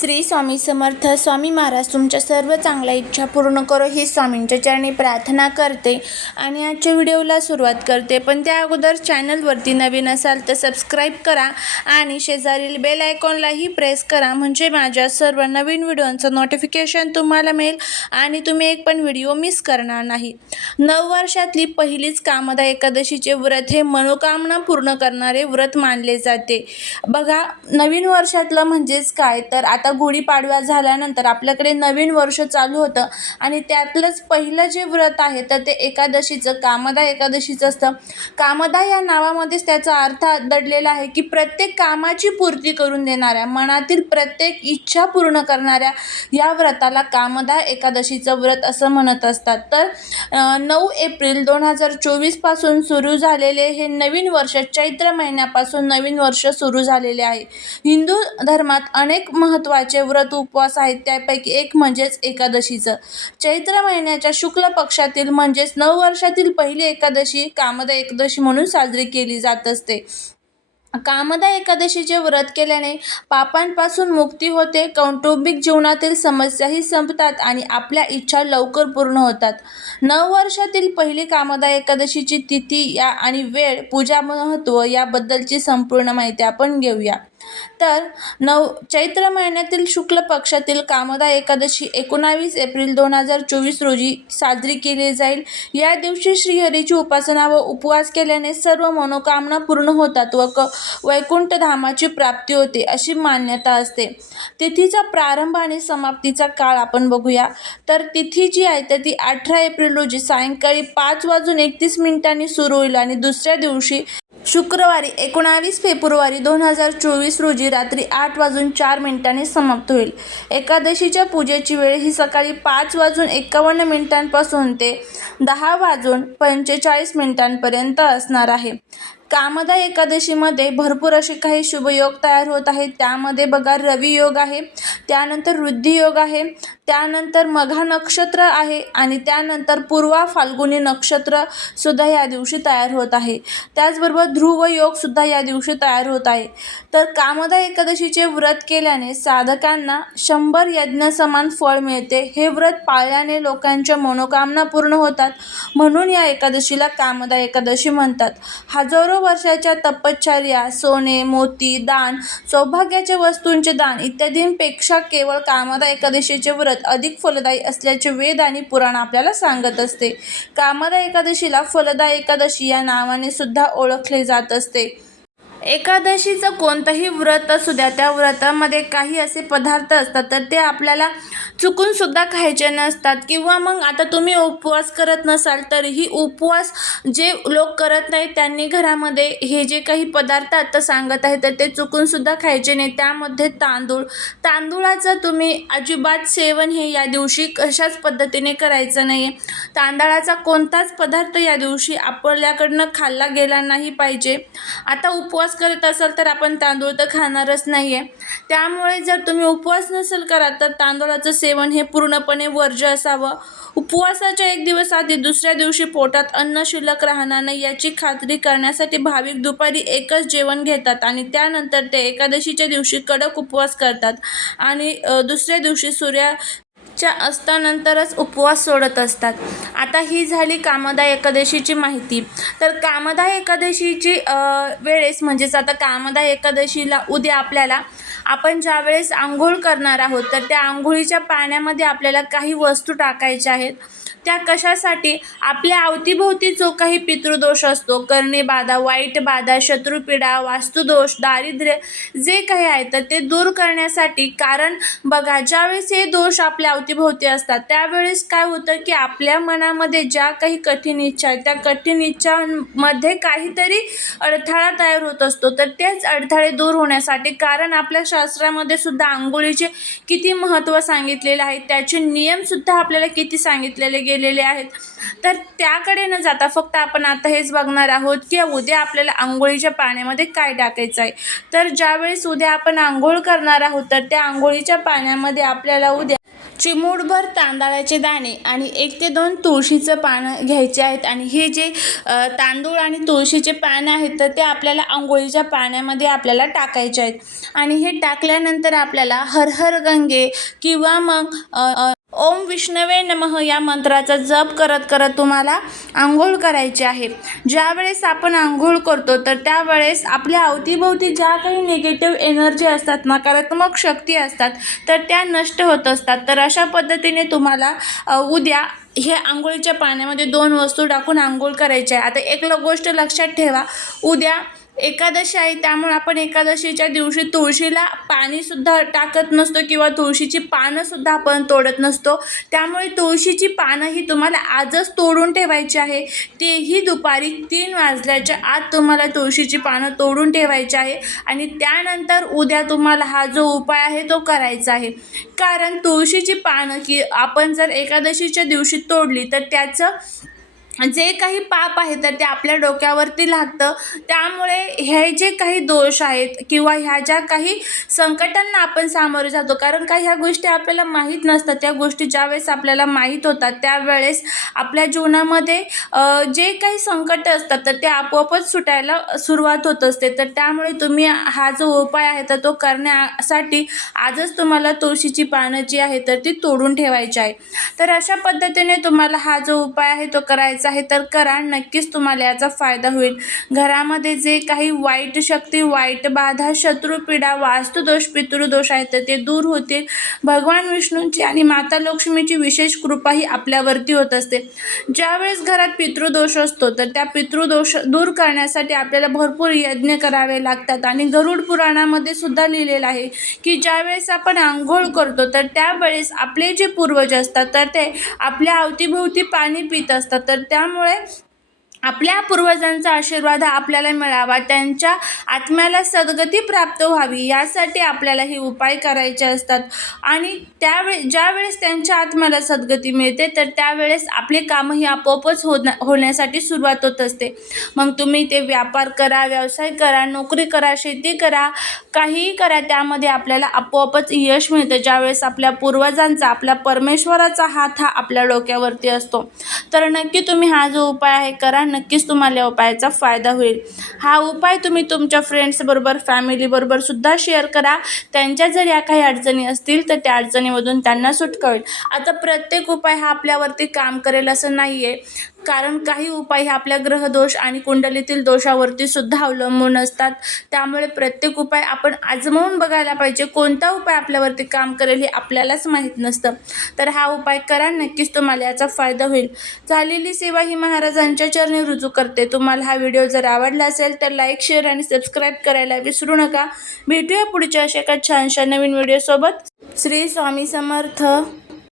श्री स्वामी समर्थ स्वामी महाराज तुमच्या सर्व चांगल्या इच्छा पूर्ण करो ही स्वामींच्या चरणी प्रार्थना करते आणि आजच्या व्हिडिओला सुरुवात करते. पण त्या अगोदर चॅनलवरती नवीन असाल तर सबस्क्राईब करा आणि शेजारील बेल आयकॉनलाही प्रेस करा. म्हणजे माझ्या सर्व नवीन व्हिडिओंचं नोटिफिकेशन तुम्हाला मिळेल आणि तुम्ही एक पण व्हिडिओ मिस करणार नाही. नऊ वर्षातली पहिलीच कामदा एकादशीचे व्रत हे मनोकामना पूर्ण करणारे व्रत मानले जाते. बघा नवीन वर्षातलं म्हणजेच काय? तर आता गुढीपाडवा झाल्यानंतर आपल्याकडे नवीन वर्ष चालू होतं आणि त्यातलंच पहिलं जे व्रत आहे तर ते एकादशीचं कामदा एकादशीचं असतं. कामदा या नावामध्येच त्याचा अर्थ दडलेला आहे की प्रत्येक कामाची पूर्ती करून देणाऱ्या मनातील प्रत्येक इच्छा पूर्ण करणाऱ्या या व्रताला कामदा एकादशीचं व्रत असं म्हणत असतात. तर नऊ एप्रिल दोन हजार चोवीसपासून सुरू झालेले हे नवीन वर्ष चैत्र महिन्यापासून नवीन वर्ष सुरू झालेले आहे. हिंदू धर्मात अनेक महत्त्वाचे व्रत उपवास आहेत त्यापैकी एक म्हणजेच एकादशीचं. चैत्र महिन्याच्या शुक्ल पक्षातील म्हणजेच नऊ वर्षातील पहिली एकादशी कामदा एकादशी म्हणून साजरी केली जात असते. कामदा एकादशीचे व्रत केल्याने पापांपासून मुक्ती होते कौटुंबिक जीवनातील समस्याही संपतात आणि आपल्या इच्छा लवकर पूर्ण होतात. नऊ वर्षातील पहिली कामदा एकादशीची तिथी या आणि वेळ पूजा महत्त्व याबद्दलची संपूर्ण माहिती आपण घेऊया. तर नऊ चैत्र महिन्यातील शुक्ल पक्षातील कामदा एकादशी एकोणावीस एप्रिल दोन हजार चोवीस रोजी साजरी केली जाईल. या दिवशी श्रीहरीची उपासना व उपवास केल्याने सर्व मनोकामना पूर्ण होतात व क वैकुंठ धामाची प्राप्ती होते अशी मान्यता असते. तिथीचा प्रारंभ आणि समाप्तीचा काळ आपण बघूया. तर तिथी जी आहे तर ती अठरा एप्रिल रोजी सायंकाळी पाच वाजून एकतीस मिनिटांनी सुरू होईल आणि दुसऱ्या दिवशी शुक्रवारी एकोणावीस फेब्रुवारी दोन हजार चोवीस रोजी रात्री आठ वाजून चार मिनिटांनी समाप्त होईल. एकादशीच्या पूजेची वेळ ही सकाळी पाच वाजून एकावन्न मिनिटांपासून ते दहा वाजून पंचेचाळीस मिनिटांपर्यंत असणार आहे. कामदा एकादशीमध्ये भरपूर असे काही शुभयोग तयार होत आहेत. त्यामध्ये बघा रवियोग आहे त्यानंतर वृद्धियोग आहे त्यानंतर मघा नक्षत्र आहे आणि त्यानंतर पूर्वा फाल्गुनी नक्षत्र सुद्धा या दिवशी तयार होत आहे. त्याचबरोबर ध्रुव योग सुद्धा या दिवशी तयार होत आहे. तर कामदा एकादशीचे व्रत केल्याने साधकांना शंभर यज्ञसमान फळ मिळते. हे व्रत पाळल्याने लोकांच्या मनोकामना पूर्ण होतात. म्हणून या एकादशीला कामदा एकादशी म्हणतात. हजारो वर्षाच्या तपश्चर्या सोने मोती दान सौभाग्याच्या वस्तूंचे दान इत्यादींपेक्षा केवळ कामदा एकादशीचे व्रत अधिक फलदायी असल्याचे वेद आणि पुराण आपल्याला सांगत असते. कामदा एकादशीला फलदा एकादशी या नावाने सुद्धा ओळखले जात असते. एकादशीचं कोणतंही व्रत असू द्या त्या व्रतामध्ये काही असे पदार्थ असतात तर ते आपल्याला चुकून सुद्धा खायचे नसतात. किंवा मग आता तुम्ही उपवास करत नसाल तरीही उपवास जे लोक करत नाहीत त्यांनी घरामध्ये हे जे काही पदार्थ आता सांगत आहे तर ते चुकून सुद्धा खायचे नाही. त्यामध्ये तांदूळ तांदूळाचं तुम्ही अजिबात सेवन हे या दिवशी कशाच पद्धतीने करायचं नाही आहे तांदळाचा कोणताच पदार्थ या दिवशी आपल्याकडनं खाल्ला गेला नाही पाहिजे. आता उपवास उपवास करत असाल तर आपण तांदूळ तर खाणारच नाही आहे त्यामुळे जर तुम्ही उपवास नसेल करत तर तांदूळाचं सेवन हे पूर्णपणे वर्ज्य असावं. उपवासाच्या एक दिवस आधी दुसऱ्या दिवशी पोटात अन्न शिल्लक राहणार नाही याची खात्री करण्यासाठी भाविक दुपारी एकच जेवण घेतात आणि त्यानंतर ते एकादशीच्या दिवशी कडक उपवास करतात आणि दुसऱ्या दिवशी सूर्या च्या अस्तानंतरच उपवास सोडत असतात. आता ही झाली कामदा एकादशीची माहिती. तर कामदा एकादशीची वेळेस म्हणजेच आता कामदा एकादशीला उद्या आपल्याला आपण ज्या वेळेस आंघोळ करणार आहोत तर त्या आंघोळीच्या पाण्यामध्ये आपल्याला काही वस्तू टाकायच्या आहेत. त्या कशासाठी? आपल्या अवतीभोवती जो काही पितृदोष असतो करणे बाधा वाईट बाधा शत्रुपीडा वास्तुदोष दारिद्र्य जे काही आहे तर ते दूर करण्यासाठी कारण बघा ज्यावेळेस हे दोष आपल्या अवतीभोवती असतात त्यावेळेस काय होतं की आपल्या मनामध्ये ज्या काही कठीण इच्छा आहेत त्या कठीण इच्छांमध्ये काहीतरी अडथळा तयार होत असतो. तर तेच अडथळे दूर होण्यासाठी कारण आपल्या शास्त्रामध्ये सुद्धा आंघोळीचे किती महत्त्व सांगितलेले आहे त्याचे नियमसुद्धा आपल्याला किती सांगितलेले गेलेले आहेत. तर त्याकडे न जाता फक्त आपण आता हेच बघणार आहोत की उद्या आपल्याला आंघोळीच्या पाण्यामध्ये काय टाकायचं आहे. तर ज्यावेळेस उद्या आपण आंघोळ करणार आहोत तर त्या आंघोळीच्या पाण्यामध्ये आपल्याला उद्या चिमूटभर तांदळाचे दाणे आणि एक ते दोन तुळशीचं पानं घ्यायचे आहेत. आणि हे जे तांदूळ आणि तुळशीचे पानं आहेत तर ते आपल्याला आंघोळीच्या पाण्यामध्ये आपल्याला टाकायचे आहेत. आणि हे टाकल्यानंतर आपल्याला हरहर गंगे किंवा मग ओम विष्णवे नमः या मंत्राचा जप करत करत तुम्हाला आंघोळ करायची आहे. ज्यावेळेस आपण आंघोळ करतो तर त्यावेळेस आपल्या अवतीभोवती ज्या काही निगेटिव्ह एनर्जी असतात नकारात्मक शक्ती असतात तर त्या नष्ट होत असतात. तर अशा पद्धतीने तुम्हाला उद्या हे आंघोळीच्या पाण्यामध्ये दोन वस्तू टाकून आंघोळ करायची आहे. आता एक गोष्ट लक्षात ठेवा. उद्या एकादशी आहे त्यामुळे आपण एकादशीच्या दिवशी तुळशीला पाणीसुद्धा टाकत नसतो किंवा तुळशीची पानंसुद्धा आपण तोडत नसतो. त्यामुळे तुळशीची पानं ही तुम्हाला आजच तोडून ठेवायची आहे. तेही दुपारी तीन वाजल्याच्या आत तुम्हाला तुळशीची पानं तोडून ठेवायची आहे आणि त्यानंतर उद्या तुम्हाला हा जो उपाय आहे तो करायचा आहे. कारण तुळशीची पानं की आपण जर एकादशीच्या दिवशी तोडली तर त्याचं जे काही पाप आहे तर ते आपल्या डोक्यावरती लागतं. त्यामुळे हे जे काही दोष आहेत किंवा ह्या ज्या काही संकटांना आपण सामोरे जातो कारण काही ह्या गोष्टी आपल्याला माहीत नसतात. त्या गोष्टी ज्यावेळेस आपल्याला माहीत होतात त्यावेळेस आपल्या जीवनामध्ये जे काही संकट असतात तर ते आपोआपच सुटायला सुरुवात होत असते. तर त्यामुळे तुम्ही हा जो उपाय आहे तर तो करण्यासाठी आजच तुम्हाला तुळशीची पानं जी आहे तर ती तोडून ठेवायची आहे. तर अशा पद्धतीने तुम्हाला हा जो उपाय आहे तो करायचा आहे तर करा नक्कीच तुम्हाला याचा फायदा होईल. घरामध्ये जे काही वाईट शक्ती वाईट बाधा शत्रुपीडा वास्तुदोष पितृदोष आहेत तर ते दूर होतील भगवान विष्णूंची आणि माता लक्ष्मीची विशेष कृपा ही आपल्यावरती होत असते. ज्यावेळेस घरात पितृदोष असतो तर त्या पितृदोष दूर करण्यासाठी आपल्याला भरपूर यज्ञ करावे लागतात. आणि गरुड पुराणामध्ये सुद्धा लिहिलेलं आहे की ज्यावेळेस आपण आंघोळ करतो तर त्यावेळेस आपले जे पूर्वज असतात तर ते आपल्या अवतीभोवती पाणी पित असतात. तर त्यामुळे आपल्या पूर्वजांचा आशीर्वाद हा आपल्याला मिळावा त्यांच्या आत्म्याला सद्गती प्राप्त व्हावी यासाठी आपल्याला हे उपाय करायचे असतात. आणि त्यावेळे ज्यावेळेस त्यांच्या आत्म्याला सद्गती मिळते तर त्यावेळेस आपले कामही आपोआपच होण्या होण्यासाठी सुरुवात होत असते. मग तुम्ही ते व्यापार करा व्यवसाय करा नोकरी करा शेती करा काहीही करा त्यामध्ये आपल्याला आपोआपच यश मिळतं. ज्यावेळेस आपल्या पूर्वजांचा आपल्या परमेश्वराचा हात हा आपल्या डोक्यावरती असतो. तर नक्की तुम्ही हा जो उपाय आहे करा. नक्कीच तुम्हाला या उपायाचा फायदा होईल. हा उपाय तुम्ही तुमच्या फ्रेंड्सबरोबर फॅमिलीबरोबर सुद्धा शेअर करा. त्यांच्या जर या काही अडचणी असतील तर त्या अडचणीमधून त्यांना सुटका होईल. आता प्रत्येक उपाय हा आपल्यावरती काम करेल असं नाही आहे कारण काही उपाय हे आपल्या ग्रहदोष आणि कुंडलीतील दोषावरती सुद्धा अवलंबून असतात. त्यामुळे प्रत्येक उपाय आपण आजमावून बघायला पाहिजे. कोणता उपाय आपल्यावरती काम करेल हे आपल्यालाच माहीत नसतं. तर हा उपाय करा. नक्कीच तुम्हाला याचा फायदा होईल. झालेली सेवा ही महाराजांच्या चरणी रुजू करते. तुम्हाला हा व्हिडिओ जर आवडला असेल तर लाईक शेअर आणि सबस्क्राईब करायला विसरू नका. भेटूया पुढच्या अशा एका छानशा नवीन व्हिडिओसोबत. श्री स्वामी समर्थ.